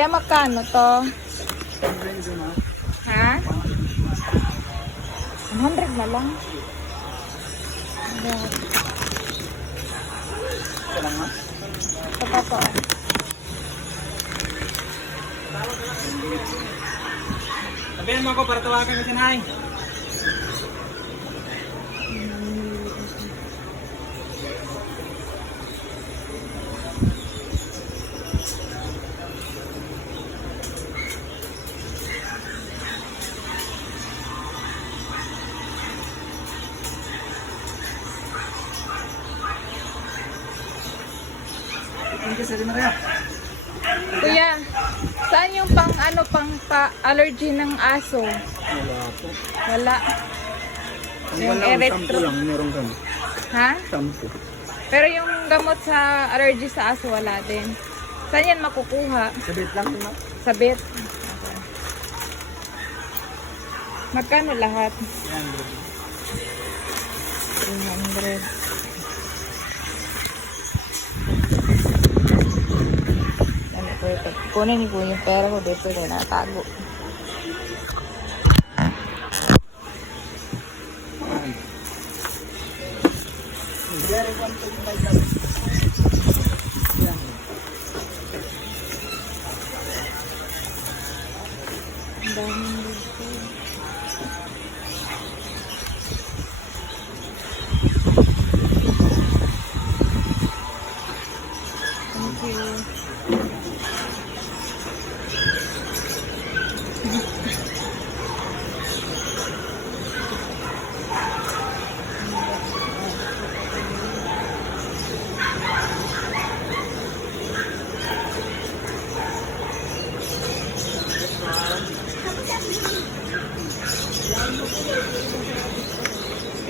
Kuya, magkano to? Ha? 100 na lang. Ito lang ma? Ito pa to. Sabihan mo ako para tawagan ka si Nay. Thank you, Sir Maria. Kuya, saan yung pang pa-allergy ng aso? Wala po. Wala. Yung Wala, shampoo electro. lang, meron kami. Ha? Shampoo. Pero yung gamot sa allergy sa aso, wala din. Saan yan makukuha? Sabit lang ma? Sa vet? Okay. Magkano lahat? Yan. 300. Ano po ito? Kunin niyo po yung pera ko dito na natago. Very 1.5. Yan. Ang daming dito. Thank you.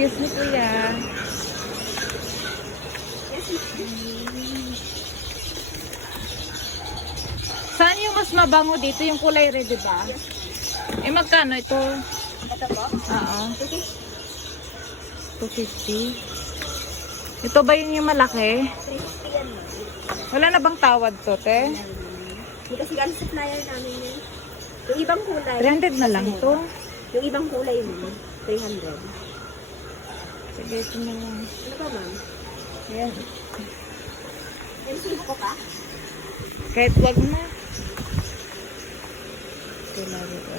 Excuse me, kuya. Saan yung mas mabango dito? Yung kulay red, diba? Eh, magkano ito? Ito po? Oo. 250. Ito ba yun yung malaki? 350 yan mo. Wala na bang tawad to, te? Hindi kasi galing supplier namin yun. Yung ibang kulay. 300 na lang to. Yung ibang kulay mo, 300. Sige, ito na lang. Ano ba, ma'am? Ayan. May resibo ko pa? Kahit wag na. Ito lagi ko.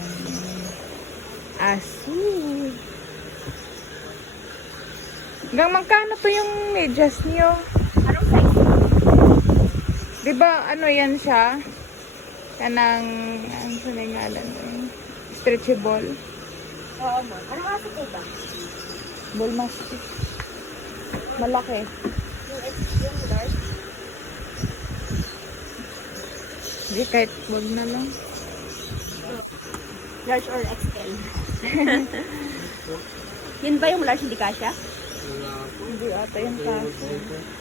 Asu. Hanggang magkano to yung medyas niyo? Anong size? Diba ano yan siya? Kanang, ano sa ngalan mo yun? Stretchable. Oo, ma'am. Anong aso ko ba? Bull mastiff. Malaki. Yung large? Hindi, kahit wag na lang. Large or XL? Yun ba yung large hindi kasha? Hindi ata yung kaso.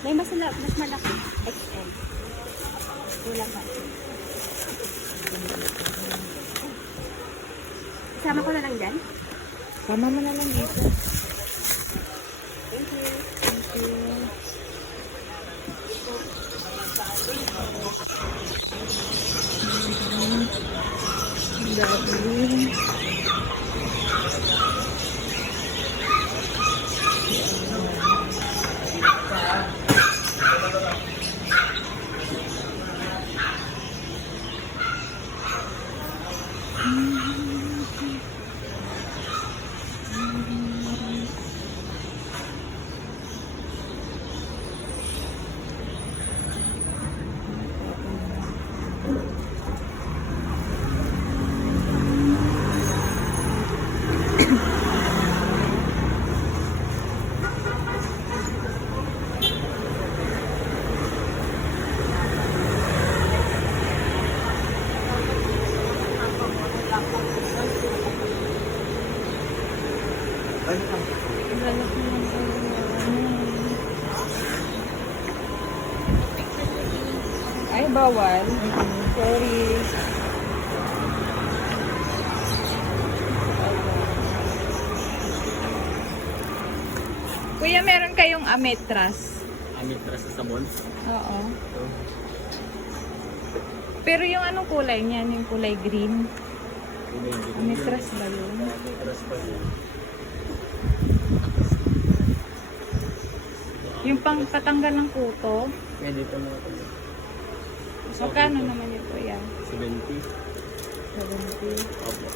May mas malaki. XL. Kulang pa. Isama ko na lang dyan. Sama mo na lang dito. Thank you. Thank you. Ang dami. Ay, bawal. Sorry. Kuya, meron kayong ametras? Amit sa sabon. Oo. Pero yung anong kulay niyan, yung kulay green. Mitras ba yun? Mitras pa yun. Yung pang patanggal ng kuto. Kaya dito na ako. Magkano naman ito yan? 70. 70. Opo.